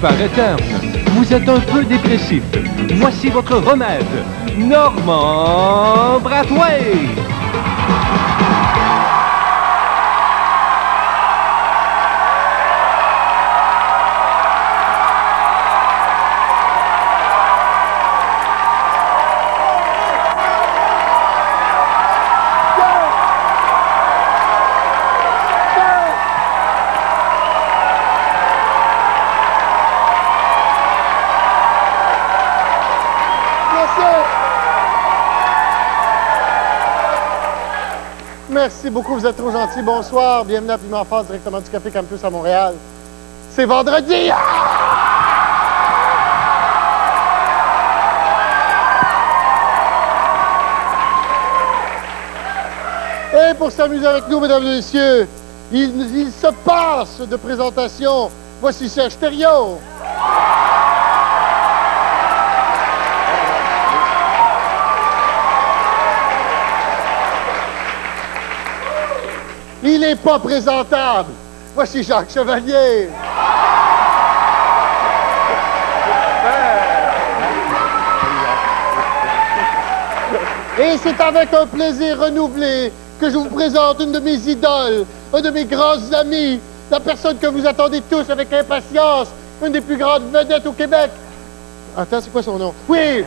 paraît terne. Vous êtes un peu dépressif. Voici votre remède. Normand Brathwaite. Merci beaucoup, vous êtes trop gentils. Bonsoir, bienvenue à Piment Fort, directement du Café Campus à Montréal. C'est vendredi! Et pour s'amuser avec nous, mesdames et messieurs, il se passe de présentation. Voici Serge Thériault. Il n'est pas présentable. Voici Jacques Chevalier. Et c'est avec un plaisir renouvelé que je vous présente une de mes idoles, un de mes grands amis, la personne que vous attendez tous avec impatience, une des plus grandes vedettes au Québec. Attends, c'est quoi son nom? Oui!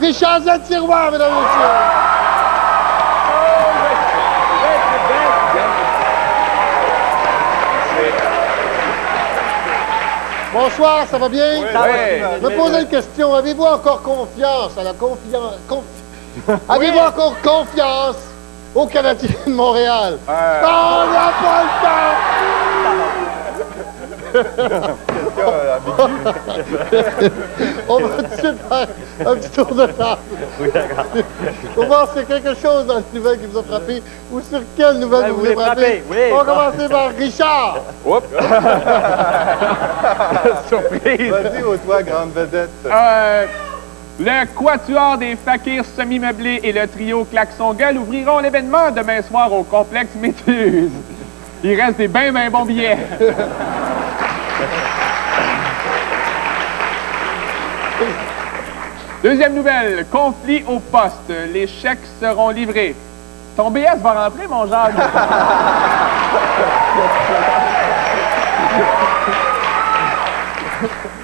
Richard Z-Tiroir, mesdames et messieurs. Bonsoir, ça va bien? Oui, Je me posais une question. Avez-vous encore confiance à la confiance? Avez-vous encore confiance aux Canadiens de Montréal? On n'a pas le temps! On va tout de suite faire un petit tour de table. Oui, d'accord. Pour voir s'il y a quelque chose dans les nouvelles qui vous a frappé ou sur quelle nouvelle vous voulez frapper. Oui, On va commencer par Richard. Oups! Surprise! Vas-y, au toi, grande vedette. Le Quatuor des Fakirs semi-meublés et le trio Klaxon Gueule ouvriront l'événement demain soir au complexe Métuse. Il reste des bien bons billets. Deuxième nouvelle, conflit au poste. Les chèques seront livrés. Ton BS va rentrer, mon Jacques?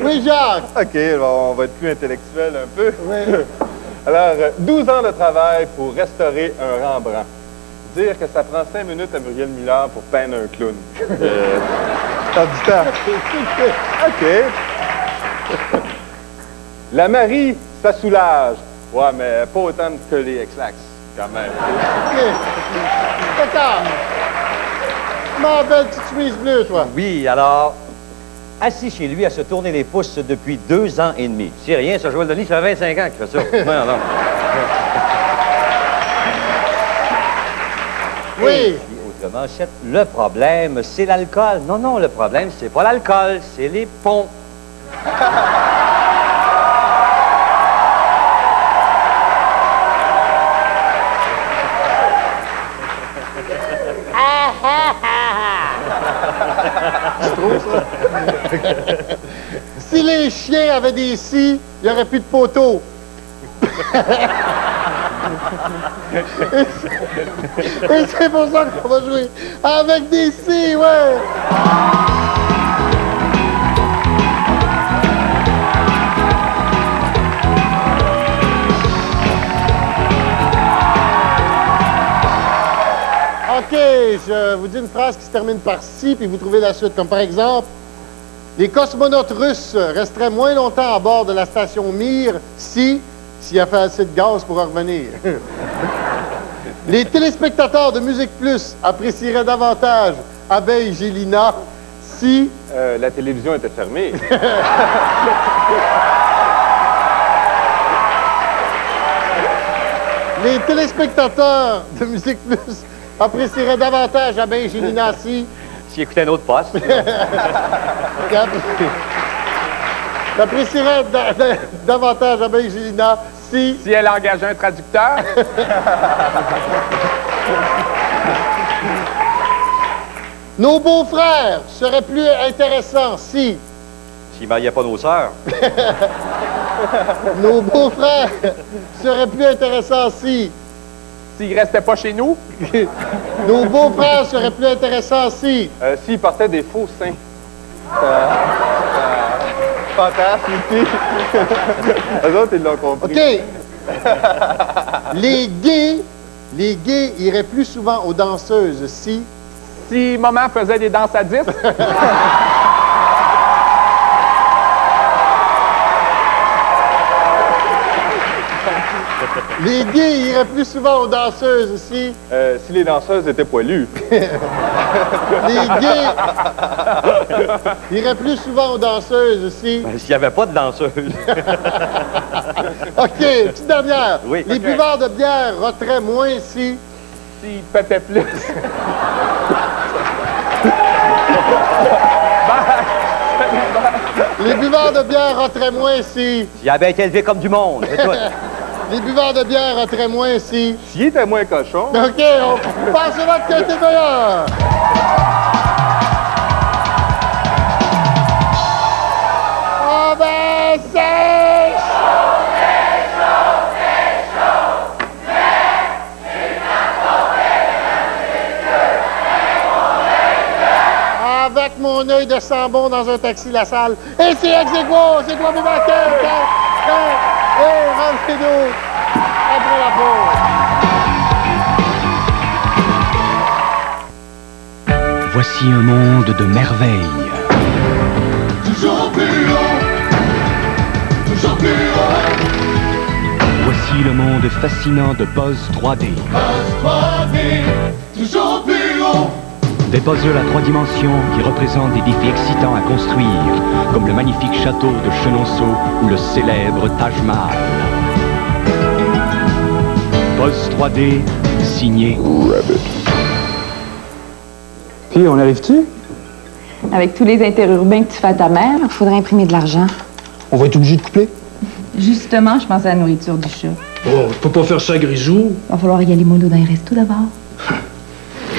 Oui, Jacques. OK, on va être plus intellectuel un peu. Oui. Alors, 12 ans de travail pour restaurer un Rembrandt. Dire que ça prend 5 minutes à Muriel Miller pour peindre un clown. T'as du temps. OK. La Marie, ça soulage. Ouais, mais pas autant que les Ex-Lax, quand même. OK. D'accord. Ma belle petite chemise bleue, toi. Oui, alors, assis chez lui à se tourner les pouces depuis 2 ans et demi. C'est rien, ça, Joël Denis, ça fait 25 ans qu'il fait ça. Non, non. Oui. Et puis, autrement, le problème, c'est l'alcool. Non, non, le problème, c'est pas l'alcool, c'est les ponts. Si les chiens avaient des scies, il n'y aurait plus de poteaux. Et c'est pour ça qu'on va jouer avec des scies, ouais! OK, je vous dis une phrase qui se termine par « si », puis vous trouvez la suite. Comme par exemple, les cosmonautes russes resteraient moins longtemps à bord de la station Mir s'il y a fait assez de gaz pour en revenir. Les téléspectateurs de Musique Plus apprécieraient davantage Abeille Gélina si... La télévision était fermée. Les téléspectateurs de Musique Plus apprécieraient davantage Abeille Gélina si... S'il écoutait un autre poste. T'apprécierais davantage Abeille Gélina si... Si elle engageait un traducteur? Nos beaux-frères seraient plus intéressants si... S'ils mariaient pas nos sœurs. Nos beaux-frères seraient plus intéressants si. S'ils restaient pas chez nous? Nos beaux-frères seraient plus intéressants si. S'ils portaient des faux seins. Fantasme ici. Eux autres, ils l'ont compris. OK. Les gays iraient plus souvent aux danseuses si. Si maman faisait des danses à 10? Les gays iraient plus souvent aux danseuses si. Si les danseuses étaient poilues. Les gays iraient plus souvent aux danseuses si. Ben, s'il n'y avait pas de danseuse. OK, petite dernière. Oui. Les buveurs de bière roteraient moins si. S'ils pétaient plus. Les buveurs de bière roteraient moins si. S'il avait été élevé comme du monde. C'est tout. Les buveurs de bière roteraient moins si. S'ils étaient moins cochons. OK, on passe au vote qui a été meilleur. Oh ben, c'est chaud, avec mon œil de Sambon dans un taxi La Salle. Et c'est ex-aequo, c'est toi, Boubacar. Et rentrez-nous après la pause. Voici un monde de merveilles. Toujours plus haut, toujours plus haut. Voici le monde fascinant de Buzz 3D. Buzz 3D, toujours plus haut. Des puzzles à 3 dimensions qui représentent des défis excitants à construire, comme le magnifique château de Chenonceau ou le célèbre Taj Mahal. Buzz 3D, signé Rabbit. Puis, on arrive-tu? Avec tous les interurbains que tu fais à ta mère, il faudrait imprimer de l'argent. On va être obligé de coupler? Justement, je pense à la nourriture du chat. Oh, je peux pas faire ça, Grisou. Il va falloir y aller mollo dans les restos d'abord.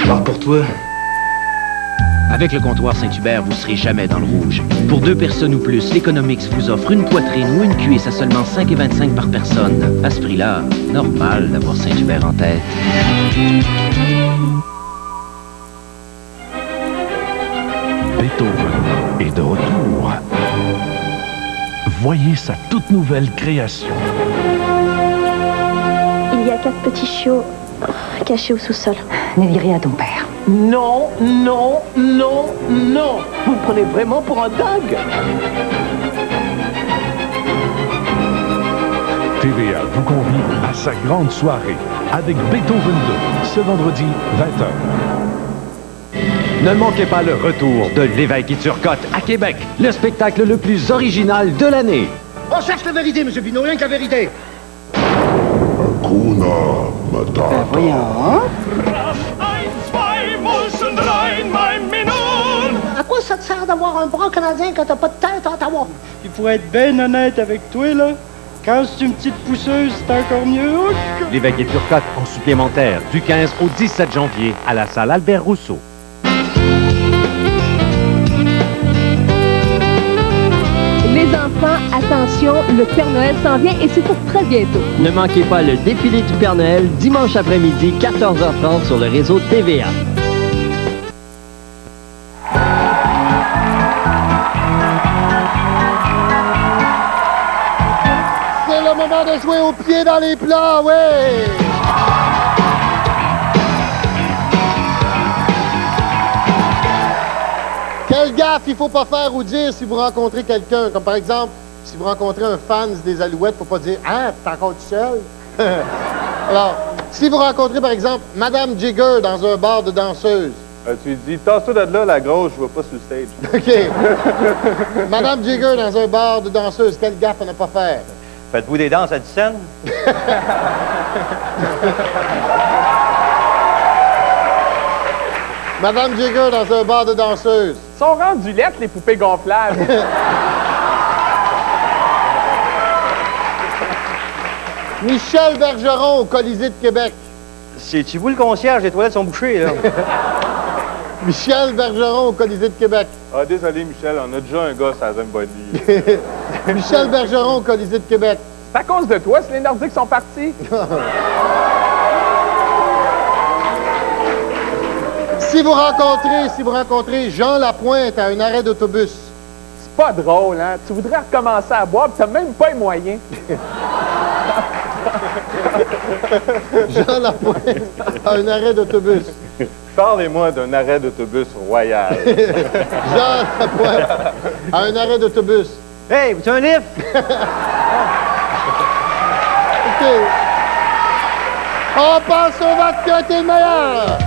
Alors pour toi. Avec le comptoir Saint-Hubert, vous serez jamais dans le rouge. Pour 2 personnes ou plus, l'Economix vous offre une poitrine ou une cuisse à seulement 5,25 par personne. À ce prix-là, normal d'avoir Saint-Hubert en tête. Beethoven est de retour. Voyez sa toute nouvelle création. Il y a 4 petits chiots cachés au sous-sol. Ne dis rien à ton père. Non, non, non, non. Vous me prenez vraiment pour un dingue. TVA vous convie à sa grande soirée avec Beethoven 2, ce vendredi, 20h. Ne manquez pas le retour de l'Évêque et Turcotte à Québec, le spectacle le plus original de l'année. On cherche la vérité, M. Pinault, rien que la vérité. Hakuna Matata. Voyons. À quoi ça te sert d'avoir un bras canadien quand t'as pas de tête à Ottawa? Il faut être bien honnête avec toi, là. Quand c'est une petite pousseuse, c'est encore mieux. L'Évêque et Turcotte en supplémentaire du 15 au 17 janvier à la salle Albert Rousseau. Les enfants, attention, le Père Noël s'en vient et c'est pour très bientôt. Ne manquez pas le défilé du Père Noël dimanche après-midi, 14h30 sur le réseau TVA. C'est le moment de jouer au pied dans les plats, ouais! Quelle gaffe il faut pas faire ou dire si vous rencontrez quelqu'un? Comme par exemple, si vous rencontrez un fan des Alouettes, faut pas dire « Ah, t'es encore tout seul? » Alors, si vous rencontrez par exemple Madame Jigger dans un bar de danseuses. Tu dis, tasse-toi de là, la grosse, je vais pas sur le stage. OK. Madame Jigger dans un bar de danseuses, quelle gaffe à ne pas faire? Faites-vous des danses à 10 cents? Madame Jigger dans un bar de danseuses. Sont rendues lettres, les poupées gonflables. Michel Bergeron au Colisée de Québec. C'est-tu vous le concierge? Les toilettes sont bouchées, là. Michel Bergeron au Colisée de Québec. Ah, désolé, Michel, on a déjà un gars à Zamboni. Michel Bergeron au Colisée de Québec. C'est à cause de toi si les Nordiques sont partis. Si vous rencontrez Jean Lapointe à un arrêt d'autobus. C'est pas drôle, hein? Tu voudrais recommencer à boire, puis t'as même pas les moyens. Jean Lapointe à un arrêt d'autobus. Parlez-moi d'un arrêt d'autobus royal. Jean Lapointe à un arrêt d'autobus. Hey, vous un lift? OK. On passe au vote qui a été le meilleur.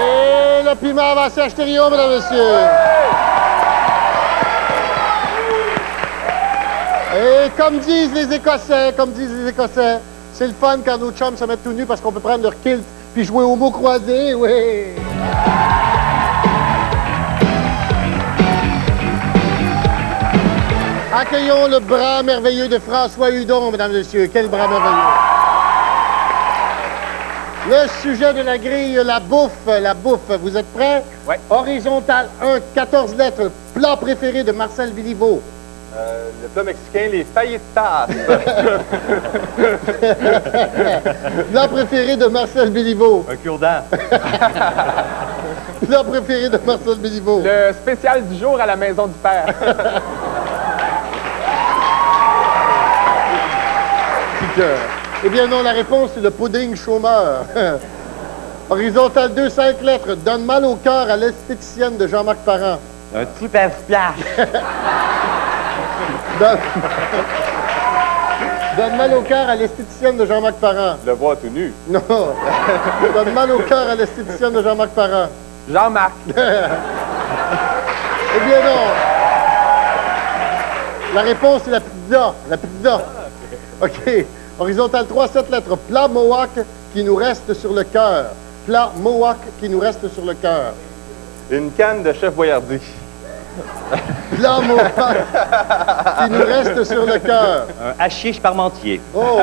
Et le piment va s'acheter Rio, mesdames et messieurs. Et comme disent les Écossais, c'est le fun quand nos chums se mettent tout nus parce qu'on peut prendre leur kilt puis jouer au mot croisé, oui. Accueillons le bras merveilleux de François Hudon, mesdames et messieurs. Quel bras merveilleux. Le sujet de la grille, la bouffe. La bouffe, vous êtes prêts? Oui. Horizontal 1, 14 lettres. Plat préféré de Marcel Béliveau. Le plat mexicain, les fajitas. Plat préféré de Marcel Béliveau. Un cure-dent. Plat préféré de Marcel Béliveau. Le spécial du jour à la maison du père. Eh bien non, la réponse, c'est le pudding chômeur. Horizontal 2, 5 lettres. Donne mal au cœur à l'esthéticienne de Jean-Marc Parent. Un super splash. Donne mal au cœur à l'esthéticienne de Jean-Marc Parent. Le voir tout nu. Non. Donne mal au cœur à l'esthéticienne de Jean-Marc Parent. Jean-Marc. Eh bien non. La réponse, c'est la pizza. La pizza. OK. Horizontal 3, 7 lettres. Plat Mohawk qui nous reste sur le cœur. Plat Mohawk qui nous reste sur le cœur. Une canne de Chef Boyardee. Plat Mohawk qui nous reste sur le cœur. Un hachiche parmentier. Oh!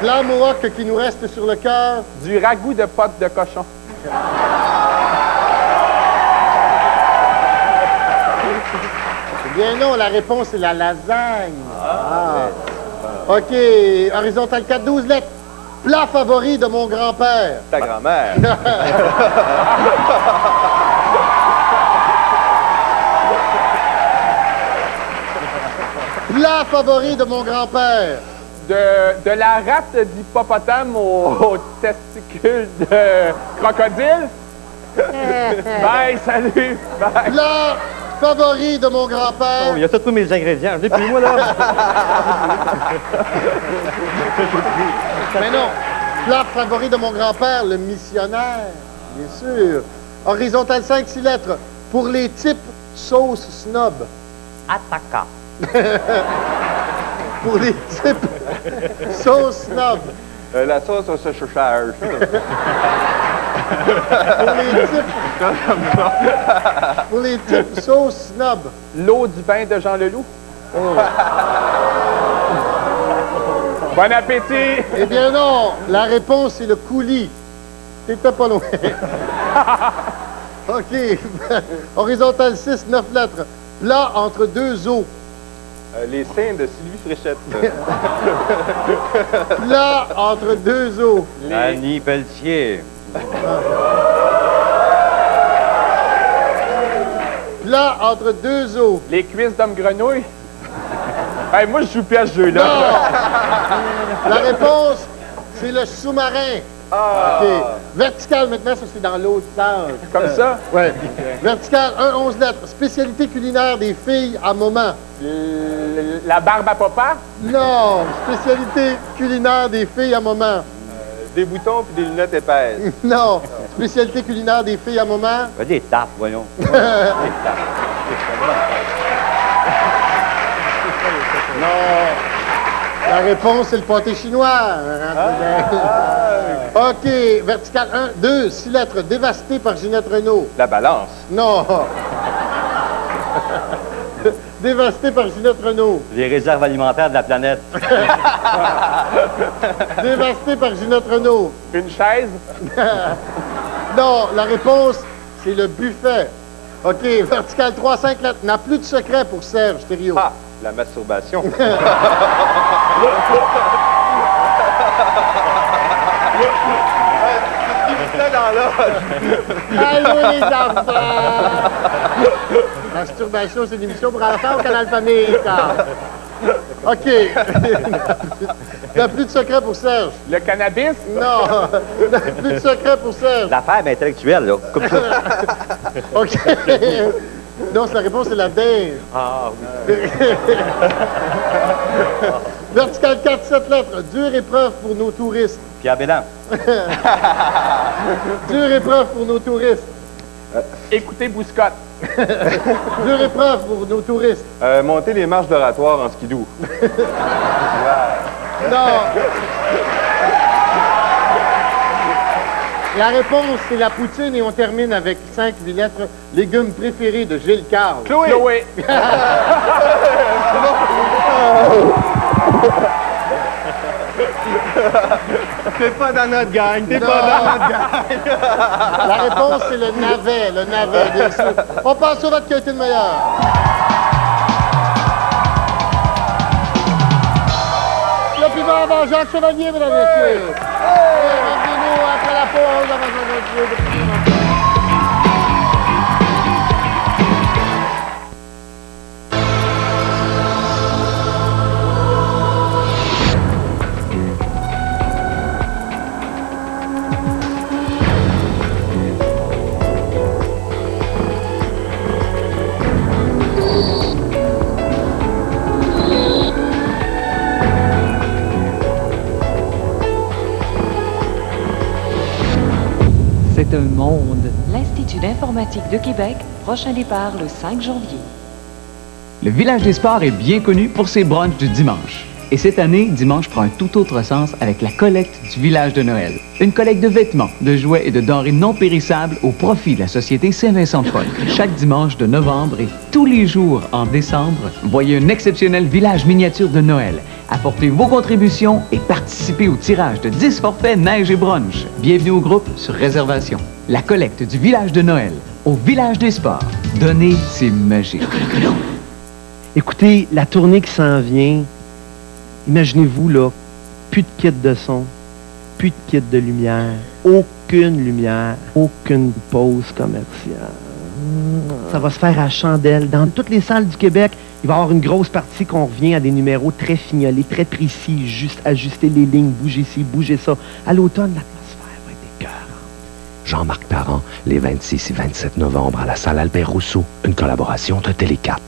Plat Mohawk qui nous reste sur le cœur. Du ragoût de potes de cochon. Eh bien non, la réponse est la lasagne. OK. Horizontal 4, 12 lettres. Plat favori de mon grand-père. Ta grand-mère. Plat favori de mon grand-père. De la rate d'hippopotame au testicule de crocodile. Bye, salut. Bye. Plat favori de mon grand-père. Oh, il y a tous mes ingrédients. Je l'ai plus, moi, là. Mais non. Plat favori de mon grand-père, le missionnaire. Bien sûr. Horizontal 5, 6 lettres. Pour les types, sauce snob. Attaca. Pour les types, sauce snob. La sauce au séchage. Pour les types, sauce snob. L'eau du bain de Jean Leloup. Oh. Bon appétit! Eh bien non, la réponse c'est le coulis. T'étais pas loin. OK. Horizontal 6, 9 lettres. Plat entre deux os. Les seins de Sylvie Fréchette. Plat entre deux os. Annie Pelletier. Plat entre deux os. Les cuisses d'homme grenouille. Hey, moi, je joue plus à ce jeu-là. La réponse, c'est le sous-marin. OK. Vertical, maintenant, ça, c'est dans l'autre sens. Comme ça? Oui. Vertical, 1, 11 lettres. Spécialité culinaire des filles à moment. La barbe à papa? Non. Spécialité culinaire des filles à moment. Des boutons puis des lunettes épaisses. Non. Spécialité culinaire des filles à moment. Des tapes, voyons. Des tapes. Non. La réponse, c'est le pâté chinois. OK. Vertical 1, 2, 6 lettres. Dévasté par Ginette Renault. La balance. Non. Dévasté par Ginette Renault. Les réserves alimentaires de la planète. Dévasté par Ginette Renault. Une chaise? Non, la réponse, c'est le buffet. OK, vertical 3-5 lettres. N'a plus de secret pour Serge Thériault. Ah, la masturbation. Allô, les enfants! Masturbation, c'est une émission pour enfants au Canal Famille, ça. OK. N'a plus de secret pour Serge. Le cannabis? Non, n'a plus de secret pour Serge. L'affaire intellectuelle, là. Comme ça. OK. Non, la réponse, c'est la dinde. Ah, oui. Vertical 4-7 lettres. Dure épreuve pour nos touristes. Pierre Bélan. Dure épreuve pour nos touristes. Écoutez Bouscotte. Dure épreuve pour nos touristes. Monter les marches d'oratoire en skidoo. Non. La réponse, c'est la poutine et on termine avec 5 lettres. Légumes préférés de Gilles Carle. Chloé. T'es pas dans notre gang, t'es pas dans notre gang. La réponse, c'est le navet, bien sûr. On passe sur votre qualité de meilleur. Le piment avant Jacques Chevalier, mesdames et messieurs. Revenez-nous après la pause avant notre jeu de piment. C'est un monde. L'Institut d'informatique de Québec, prochain départ le 5 janvier. Le Village des Sports est bien connu pour ses brunchs du dimanche. Et cette année, dimanche prend un tout autre sens avec la collecte du village de Noël. Une collecte de vêtements, de jouets et de denrées non périssables au profit de la Société Saint-Vincent-de-Paul. Chaque dimanche de novembre et tous les jours en décembre, voyez un exceptionnel village miniature de Noël. Apportez vos contributions et participez au tirage de 10 forfaits neige et brunch. Bienvenue au groupe sur réservation. La collecte du village de Noël au Village des Sports. Donner, c'est magique. Écoutez, la tournée qui s'en vient, imaginez-vous, là, plus de kit de son, plus de kit de lumière, aucune pause commerciale. Ça va se faire à chandelle. Dans toutes les salles du Québec, il va y avoir une grosse partie qu'on revient à des numéros très fignolés, très précis, juste ajuster les lignes, bouger ci, bouger ça. À l'automne, l'atmosphère va être écœurante. Jean-Marc Parent, les 26 et 27 novembre à la salle Albert Rousseau, une collaboration de Télé 4.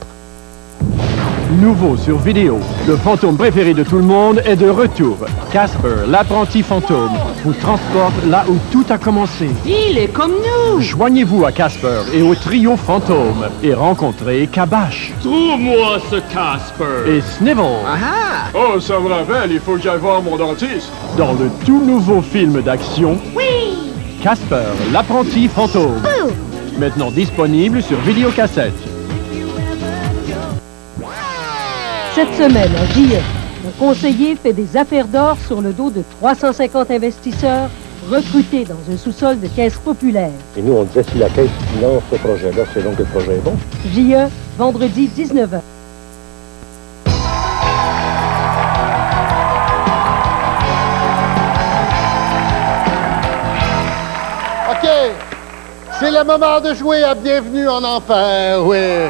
Nouveau sur vidéo, le fantôme préféré de tout le monde est de retour. Casper, l'apprenti fantôme, vous transporte là où tout a commencé. Il est comme nous! Joignez-vous à Casper et au trio fantôme et rencontrez Kabash. Trouve-moi ce Casper! Et Snivel. Oh, ça me rappelle, il faut que j'aille voir mon dentiste. Dans le tout nouveau film d'action, Oui! Casper, l'apprenti fantôme. Maintenant disponible sur vidéocassette. Cette semaine, à JE, un conseiller fait des affaires d'or sur le dos de 350 investisseurs recrutés dans un sous-sol de caisse populaire. Et nous, on disait si la caisse finance ce projet-là, c'est donc que le projet est bon. JE, vendredi 19h. OK. C'est le moment de jouer à Bienvenue en Enfer, oui.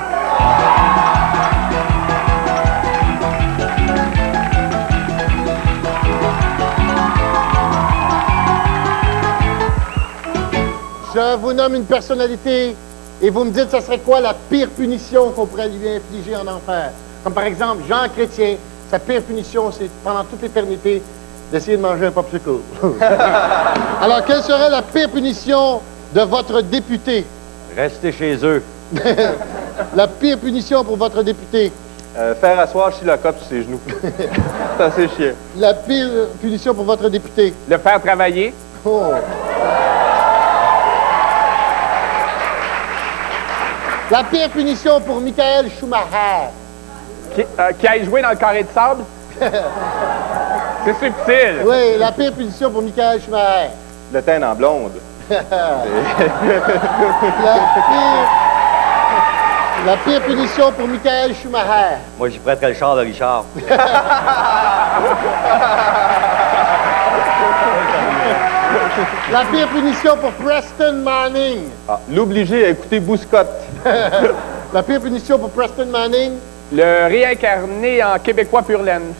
Je vous nomme une personnalité et vous me dites ce serait quoi la pire punition qu'on pourrait lui infliger en enfer. Comme par exemple, Jean Chrétien, sa pire punition, c'est pendant toute l'éternité d'essayer de manger un popsicle. Alors, quelle serait la pire punition de votre député? Restez chez eux. La pire punition pour votre député? Faire asseoir Sheila Cop sur ses genoux. C'est assez chiant. La pire punition pour votre député? Le faire travailler. Oh. La pire punition pour Michael Schumacher. Qui aille jouer dans le carré de sable? C'est subtil. Oui, la pire punition pour Michael Schumacher. Le teint en blonde. La pire punition pour Michael Schumacher. Moi, j'y prêterais le char de Richard. La pire punition pour Preston Manning. Ah, l'obliger à écouter Bouscotte. La pire punition pour Preston Manning. Le réincarner en Québécois pur laine.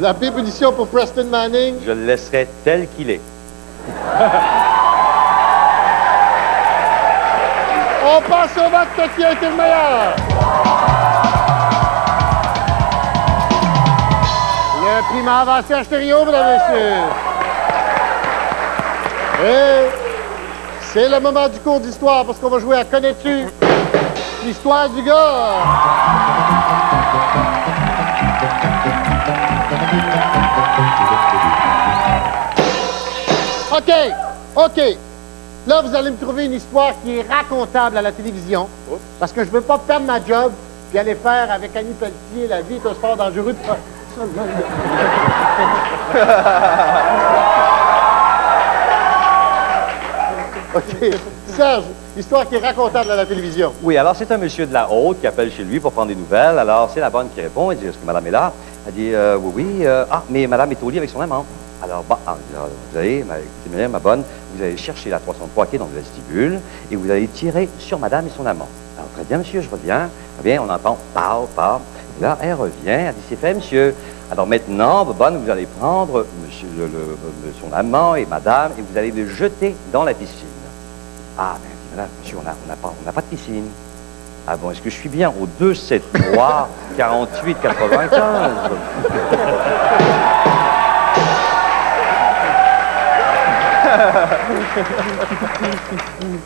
La pire punition pour Preston Manning. Je le laisserai tel qu'il est. On passe au vote qui a été le meilleur. Le primat avancé à stéréo, mesdames et messieurs. Et c'est le moment du cours d'histoire parce qu'on va jouer à Connais-tu l'histoire du gars? OK. Là, vous allez me trouver une histoire qui est racontable à la télévision. Parce que je ne veux pas perdre ma job puis aller faire avec Annie Pelletier La vie est un sport dangereux. OK. Serge, histoire qui est racontable à la télévision. Oui, alors c'est un monsieur de la Haute qui appelle chez lui pour prendre des nouvelles. Alors c'est la bonne qui répond. Il dit, est-ce que madame est là? Elle dit, oui. Ah, mais madame est au lit avec son amant. Alors, vous allez, écoutez, ma bonne, vous allez chercher la 303 qui est dans le vestibule et vous allez tirer sur madame et son amant. Alors, très bien, monsieur, je reviens. Très bien, on entend pow, pow. Là, elle revient, elle dit, c'est fait, monsieur. Alors maintenant, bonne, vous allez prendre monsieur, son amant et madame et vous allez le jeter dans la piscine. Ah, mais là, monsieur, on n'a pas de piscine. Ah bon, est-ce que je suis bien au 273 48 95?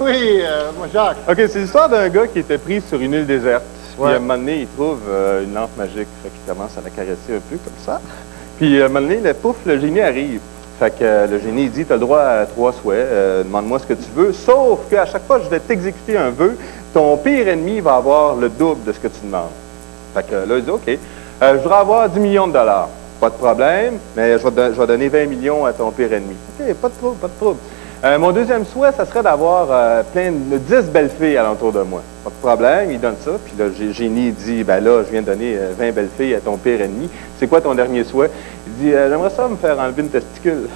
Oui, moi, Jacques. OK, c'est l'histoire d'un gars qui était pris sur une île déserte. Ouais. Puis, à un moment donné, il trouve une lampe magique. Fait qu'il commence à la caresser un peu comme ça. Puis, à un moment donné, le génie arrive. Fait que le génie, il dit, t'as le droit à 3 souhaits. Demande-moi ce que tu veux. Sauf qu'à chaque fois que je vais t'exécuter un vœu, ton pire ennemi va avoir le double de ce que tu demandes. Fait que là, il dit, OK, je voudrais avoir 10 millions de dollars. Pas de problème, mais je vais donner 20 millions à ton pire ennemi. OK, pas de trouble, pas de trouble. Mon deuxième souhait, ça serait d'avoir plein de 10 belles filles alentour de moi. Pas de problème, il donne ça. Puis là, le génie dit, ben là, je viens de donner 20 belles filles à ton pire ennemi. C'est quoi ton dernier souhait? Il dit, j'aimerais ça me faire enlever une testicule.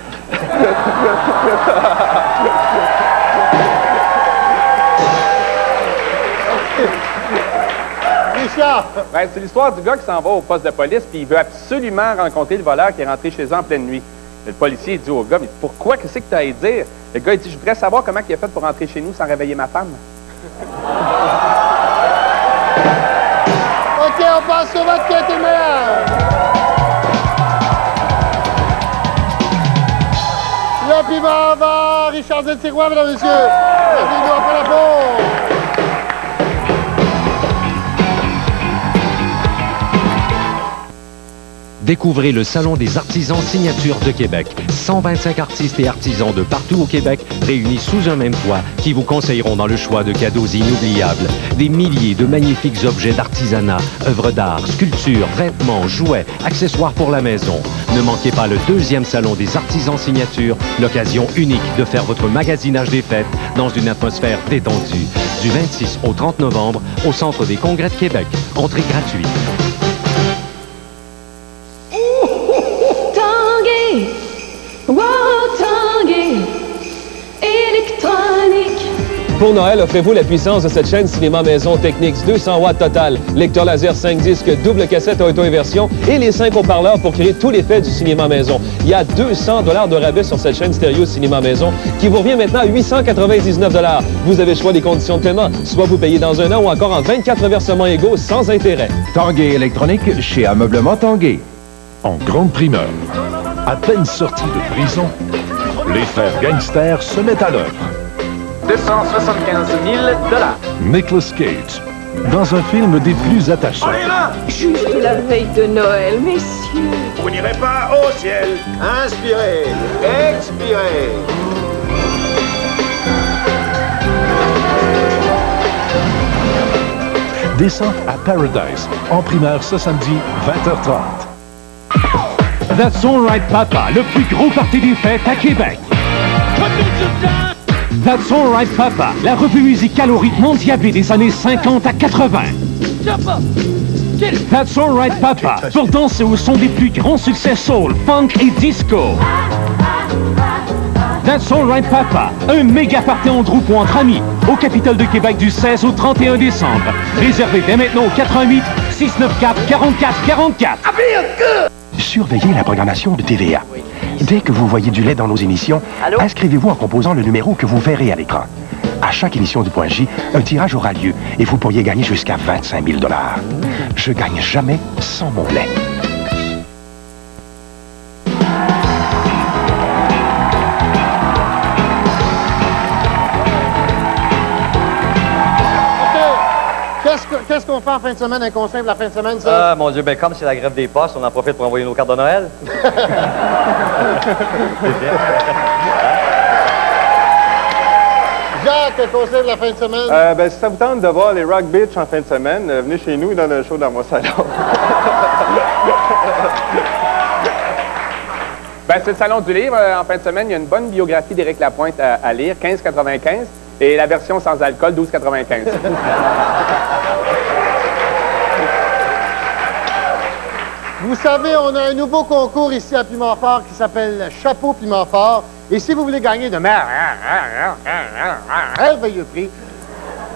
Richard! Ben, c'est l'histoire du gars qui s'en va au poste de police puis il veut absolument rencontrer le voleur qui est rentré chez eux en pleine nuit. Le policier dit au gars, mais pourquoi, qu'est-ce que tu as à dire? Le gars, il dit, je voudrais savoir comment il a fait pour rentrer chez nous sans réveiller ma femme. OK, on passe au vote qui a été le meilleur. Le piment va Richard Zetirois, mesdames et messieurs. Revenez-nous après la pause. Découvrez le Salon des artisans signature de Québec. 125 artistes et artisans de partout au Québec réunis sous un même toit qui vous conseilleront dans le choix de cadeaux inoubliables. Des milliers de magnifiques objets d'artisanat, œuvres d'art, sculptures, vêtements, jouets, accessoires pour la maison. Ne manquez pas le 2e Salon des artisans signature, l'occasion unique de faire votre magasinage des fêtes dans une atmosphère détendue. Du 26 au 30 novembre au Centre des Congrès de Québec. Entrée gratuite. Pour Noël, offrez-vous la puissance de cette chaîne Cinéma Maison Technics 200 watts total, lecteur laser 5 disques, double cassette auto-inversion et les 5 haut-parleurs pour créer tout l'effet du cinéma maison. Il y a 200 $ de rabais sur cette chaîne stéréo Cinéma Maison qui vous revient maintenant à 899 $. Vous avez le choix des conditions de paiement, soit vous payez dans un an ou encore en 24 versements égaux sans intérêt. Tanguay électronique chez Ameublement Tanguay. En grande primeur, à peine sortis de prison, les frères gangsters se mettent à l'œuvre. 275 000 $. Nicolas Cage, dans un film des plus attachants. On est là! Juste la veille de Noël, messieurs. Vous n'irez pas au ciel. Inspirez, expirez. Descente à Paradise, en primeur ce samedi, 20h30. That's All Right Papa, le plus gros party des fêtes à Québec. That's All Right Papa, la revue musicale au rythme endiablé des années 50 à 80. That's All Right Papa, pour danser au son des plus grands succès soul, funk et disco. That's All Right Papa, un méga party en groupe ou entre amis, au Capitole de Québec du 16 au 31 décembre. Réservé dès maintenant au 88 694 44 44. Surveillez la programmation de TVA. Dès que vous voyez du lait dans nos émissions, inscrivez-vous en composant le numéro que vous verrez à l'écran. À chaque émission du Point J, un tirage aura lieu et vous pourriez gagner jusqu'à 25 000 $. Je gagne jamais sans mon lait. Qu'est-ce qu'on fait en fin de semaine? Un conseil pour la fin de semaine, ça? Mon Dieu, ben comme c'est la grève des postes, on en profite pour envoyer nos cartes de Noël. Jacques, un conseil pour la fin de semaine? Ben, si ça vous tente de voir les Rock Beach en fin de semaine, venez chez nous dans le show dans mon salon. Ben, c'est le Salon du Livre. En fin de semaine, il y a une bonne biographie d'Éric Lapointe à lire, 15,95, et la version sans alcool, 12,95. Vous savez, on a un nouveau concours ici à Piment-Fort qui s'appelle Chapeau Piment-Fort. Et si vous voulez gagner de merveilleux prix,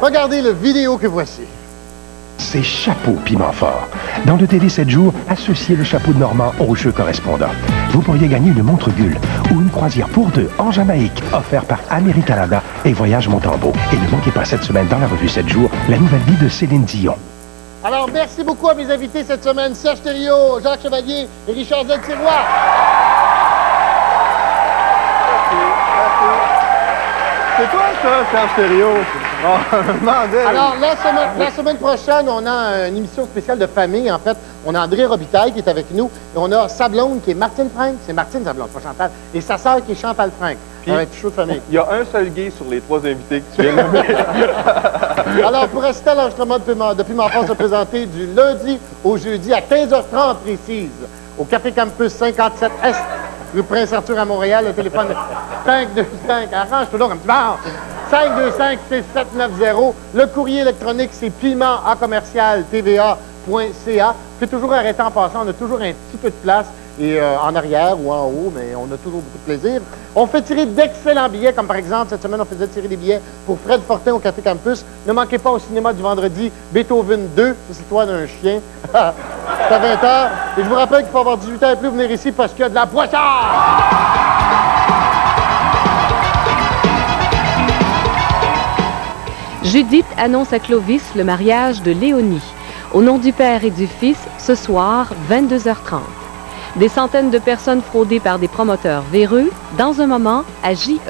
regardez le vidéo que voici. C'est Chapeau Piment-Fort. Dans le TV 7 jours, associez le chapeau de Normand au jeu correspondant. Vous pourriez gagner une montre Gull ou une croisière pour deux en Jamaïque, offerte par Américanada et Voyage Montembeau. Et ne manquez pas cette semaine dans la revue 7 jours, la nouvelle vie de Céline Dion. Alors, merci beaucoup à mes invités cette semaine, Serge Thériault, Jacques Chevalier et Richard Z. Sirois. C'est quoi ça, Serge Thériault? Alors, la semaine prochaine, on a une émission spéciale de famille. En fait, on a André Robitaille qui est avec nous. Et on a sa blonde qui est Martine Frank. C'est Martine, sa blonde, pas Chantal. Et sa sœur qui est Chantal Frank. Ça va être chaud de famille. Il y a un seul gay sur les 3 invités que tu viens de nommer. Alors, pour rester à l'enregistrement de Piment-Fort se présenter du lundi au jeudi à 15h30 précise, au Café Campus 57 Est, rue Prince-Arthur à Montréal, le téléphone 525, arrange-toi donc comme tu vas. 525-6790. Le courrier électronique, c'est piment@tva.ca. Puis toujours arrêter en passant, on a toujours un petit peu de place, et en arrière ou en haut, mais on a toujours beaucoup de plaisir. On fait tirer d'excellents billets, comme par exemple, cette semaine, on faisait tirer des billets pour Fred Fortin au Café Campus. Ne manquez pas au cinéma du vendredi, Beethoven 2, c'est l'histoire d'un chien. C'est à 20h. Et je vous rappelle qu'il faut avoir 18 ans et plus venir ici parce qu'il y a de la poisson! Judith annonce à Clovis le mariage de Léonie. Au nom du père et du fils, ce soir, 22h30. Des centaines de personnes fraudées par des promoteurs véreux, dans un moment, à JE.